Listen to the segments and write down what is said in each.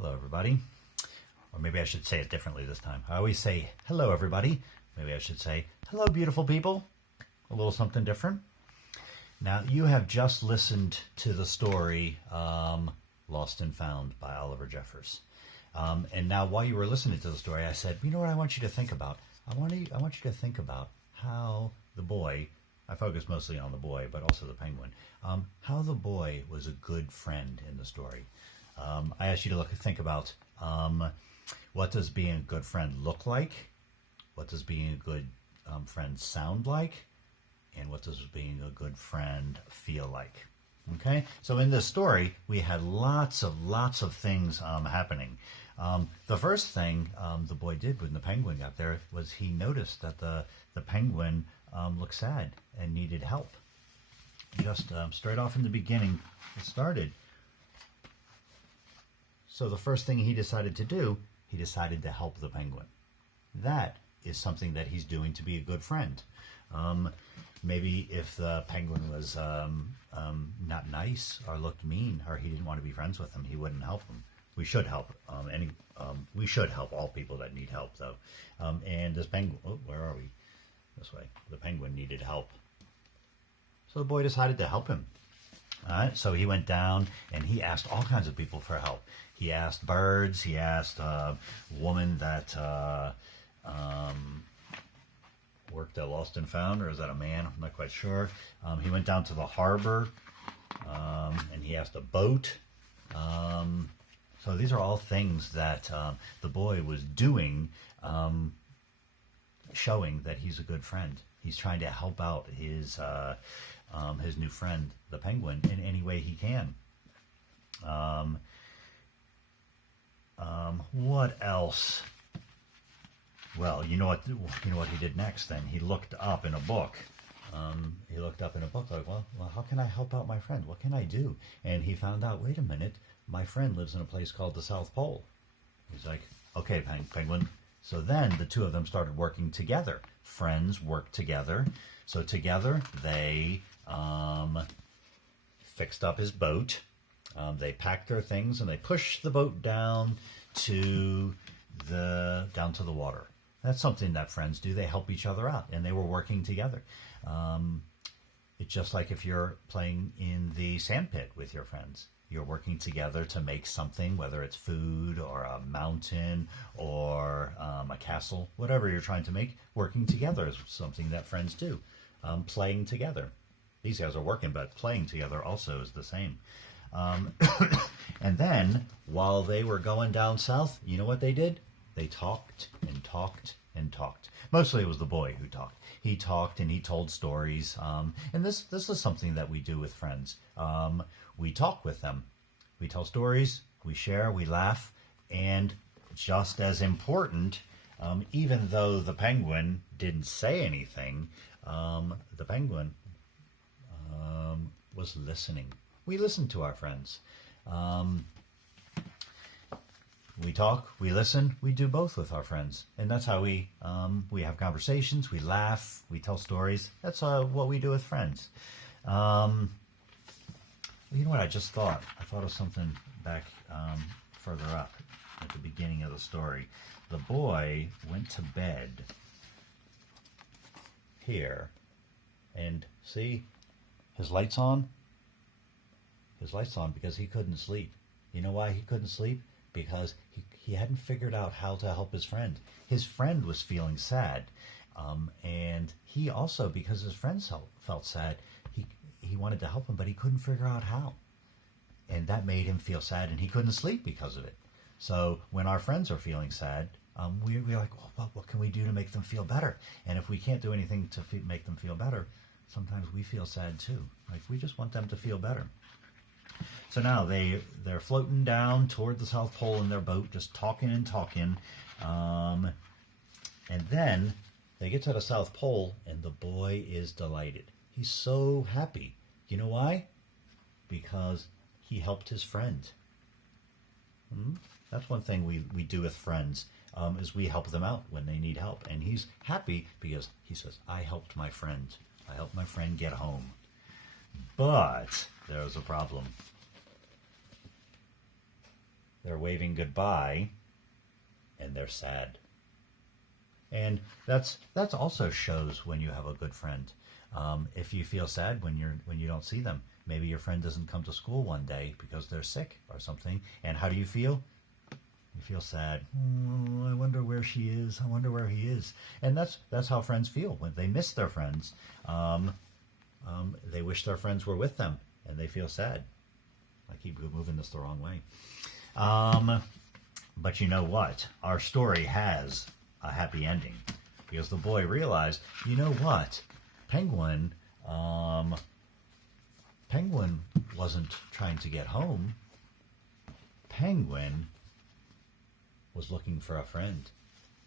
Hello, everybody. Or maybe I should say it differently this time. I always say, hello, everybody. Maybe I should say, hello, beautiful people. A little something different. Now, you have just listened to the story Lost and Found by Oliver Jeffers. And now, while you were listening to the story, I said, you know what I want you to think about? I want you to think about how the boy, I focus mostly on the boy, but also the penguin, how the boy was a good friend in the story. I asked you to think about what does being a good friend look like? What does being a good friend sound like? And what does being a good friend feel like? Okay, so in this story, we had lots of things happening. The first thing the boy did when the penguin got there was he noticed that the penguin looked sad and needed help. Just straight off in the beginning, it started. So the first thing he decided to do, he decided to help the penguin. That is something that he's doing to be a good friend. Maybe if the penguin was not nice or looked mean or he didn't want to be friends with him, he wouldn't help him. We should help we should help all people that need help, though. And this penguin, where are we? This way. The penguin needed help. So the boy decided to help him. All right, so he went down and he asked all kinds of people for help. He asked birds. He asked a woman that worked at Lost and Found, or is that a man? I'm not quite sure. He went down to the harbor and he asked a boat. So these are all things that the boy was doing, showing that he's a good friend. He's trying to help out his new friend, the penguin, in any way he can. What else? Well, you know what he did next. Then he looked up in a book. Like, well, how can I help out my friend? What can I do? And he found out, wait a minute, my friend lives in a place called the South Pole. He's like, okay, penguin. So then the two of them started working together. Friends work together. So together they fixed up his boat. They packed their things and they pushed the boat down to the water. That's something that friends do. They help each other out, and they were working together. It's just like if you're playing in the sandpit with your friends. You're working together to make something, whether it's food or a mountain or a castle, whatever you're trying to make. Working together is something that friends do. Playing together. These guys are working, but playing together also is the same. And then, while they were going down south, you know what they did? They talked and talked and talked. Mostly it was the boy who talked. He talked and he told stories. And this is something that we do with friends. We talk with them. We tell stories, we share, we laugh. And just as important, even though the penguin didn't say anything, the penguin was listening. We listen to our friends. We talk, we listen, we do both with our friends. And that's how we have conversations, we laugh, we tell stories. That's what we do with friends. You know what I just thought? I thought of something back further up at the beginning of the story. The boy went to bed here. And see, his light's on. His light's on because he couldn't sleep. You know why he couldn't sleep? Because he hadn't figured out how to help his friend. His friend was feeling sad. And he also, because his friend felt sad, he wanted to help him, but he couldn't figure out how. And that made him feel sad, and he couldn't sleep because of it. So when our friends are feeling sad, we're like, well, what can we do to make them feel better? And if we can't do anything to make them feel better, sometimes we feel sad too. Like, we just want them to feel better. So now they're floating down toward the South Pole in their boat, just talking and talking. And then they get to the South Pole, and the boy is delighted. He's so happy. You know why? Because he helped his friend. That's one thing we do with friends, is we help them out when they need help. And he's happy because he says, I helped my friend. I helped my friend get home. But there's a problem. they're waving goodbye, and they're sad. And that's also shows when you have a good friend. If you feel sad when you don't see them, maybe your friend doesn't come to school one day because they're sick or something. And how do you feel? You feel sad. Oh, I wonder where she is. I wonder where he is. And that's how friends feel when they miss their friends. They wish their friends were with them, and they feel sad. I keep moving this the wrong way. But you know what? Our story has a happy ending because the boy realized, you know what? Penguin wasn't trying to get home. Penguin was looking for a friend,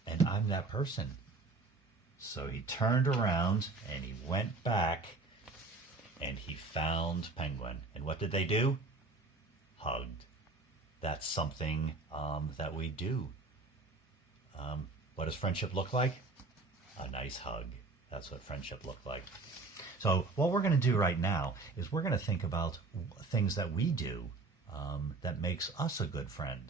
and I'm that person. So he turned around and he went back and he found Penguin. And what did they do? Hugged. That's something that we do. What does friendship look like? A nice hug. That's what friendship looked like. So what we're going to do right now is we're going to think about things that we do that makes us a good friend.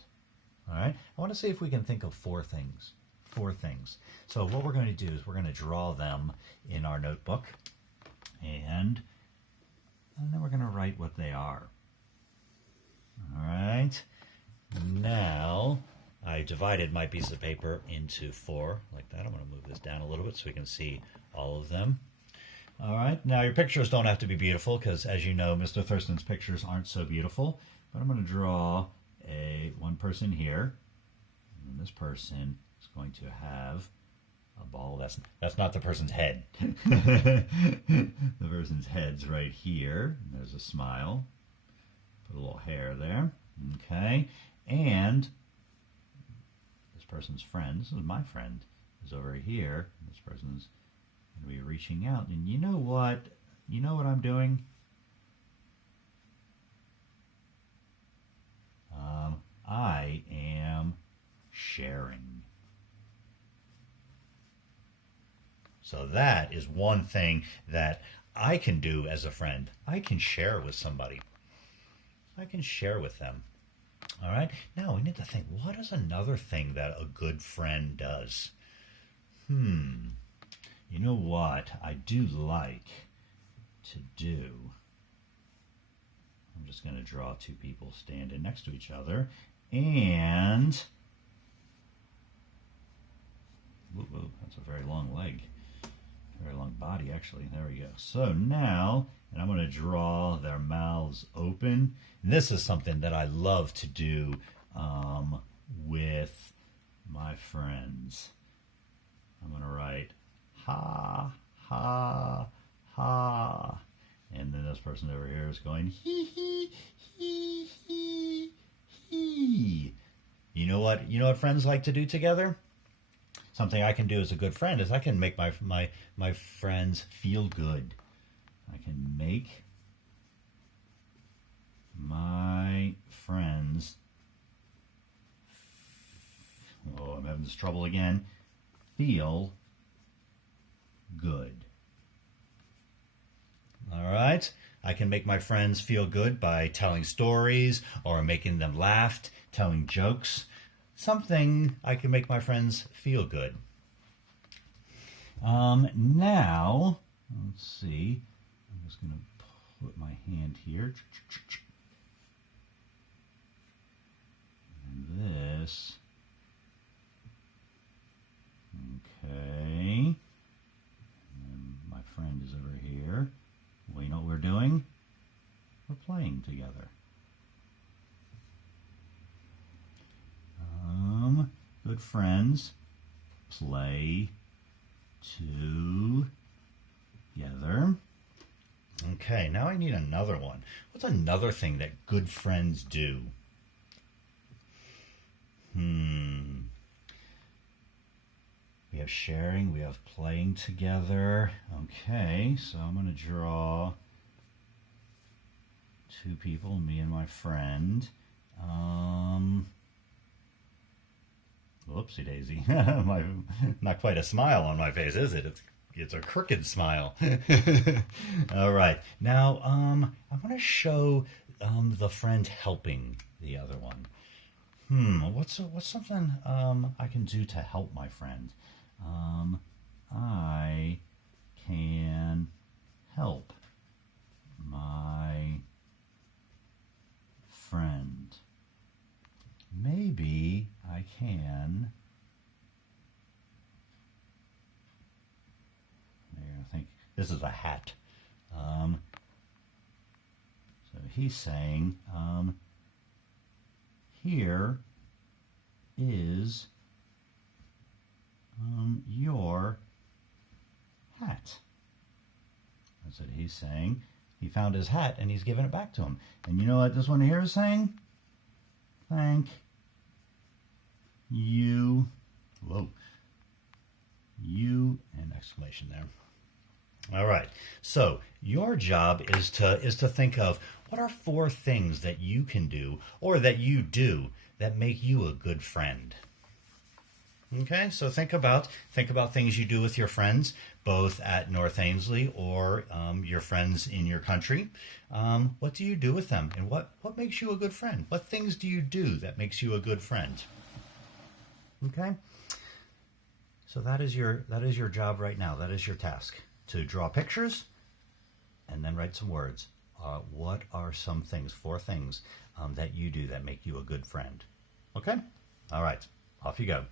All right? I want to see if we can think of four things. Four things. So what we're going to do is we're going to draw them in our notebook, and then we're going to write what they are. All right? Now, I divided my piece of paper into four, like that. I'm going to move this down a little bit so we can see all of them. All right. Now, your pictures don't have to be beautiful because, as you know, Mr. Thurston's pictures aren't so beautiful. But I'm going to draw one person here. And this person is going to have a ball. That's not the person's head. The person's head's right here. And there's a smile. Put a little hair there. Okay. And this person's friend, this is my friend, is over here. This person's going to be reaching out. And you know what? You know what I'm doing? I am sharing. So that is one thing that I can do as a friend. I can share with somebody. I can share with them. All right. Now we need to think, what is another thing that a good friend does? You know what I do like to do? I'm just going to draw two people standing next to each other. And, whoa, that's a very long leg. Very long body, actually. There we go. So now, and I'm going to draw their mouths open. And this is something that I love to do with my friends. I'm going to write ha, ha, ha. And then this person over here is going hee, hee, hee, hee, hee. You know what friends like to do together? Something I can do as a good friend is I can make my friends feel good. I can make my friends, I'm having this trouble again, feel good. All right? I can make my friends feel good by telling stories or making them laugh, telling jokes. Something I can make my friends feel good. Now, let's see. I'm just going to put my hand here. And this. Okay. And my friend is over here. Well, you know what we're doing? We're playing together. Good friends play together. Okay, now I need another one. What's another thing that good friends do? We have sharing, we have playing together. Okay, so I'm going to draw two people, me and my friend. Whoopsie daisy. Not quite a smile on my face, is it? It's a crooked smile. All right. Now, I want to show the friend helping the other one. What's something I can do to help my friend? I can help my friend. Maybe I can. I think this is a hat. So he's saying, here is your hat. That's what he's saying. He found his hat and he's giving it back to him. And you know what this one here is saying? Thank you. Whoa. You and exclamation there. All right. So your job is to think of what are 4 things that you can do or that you do that make you a good friend. Okay, so think about things you do with your friends, both at North Ainslie or your friends in your country. What do you do with them, and what makes you a good friend? What things do you do that makes you a good friend? Okay, so that is your job right now. That is your task, to draw pictures and then write some words. What are some things, 4 things that you do that make you a good friend? Okay, all right, off you go.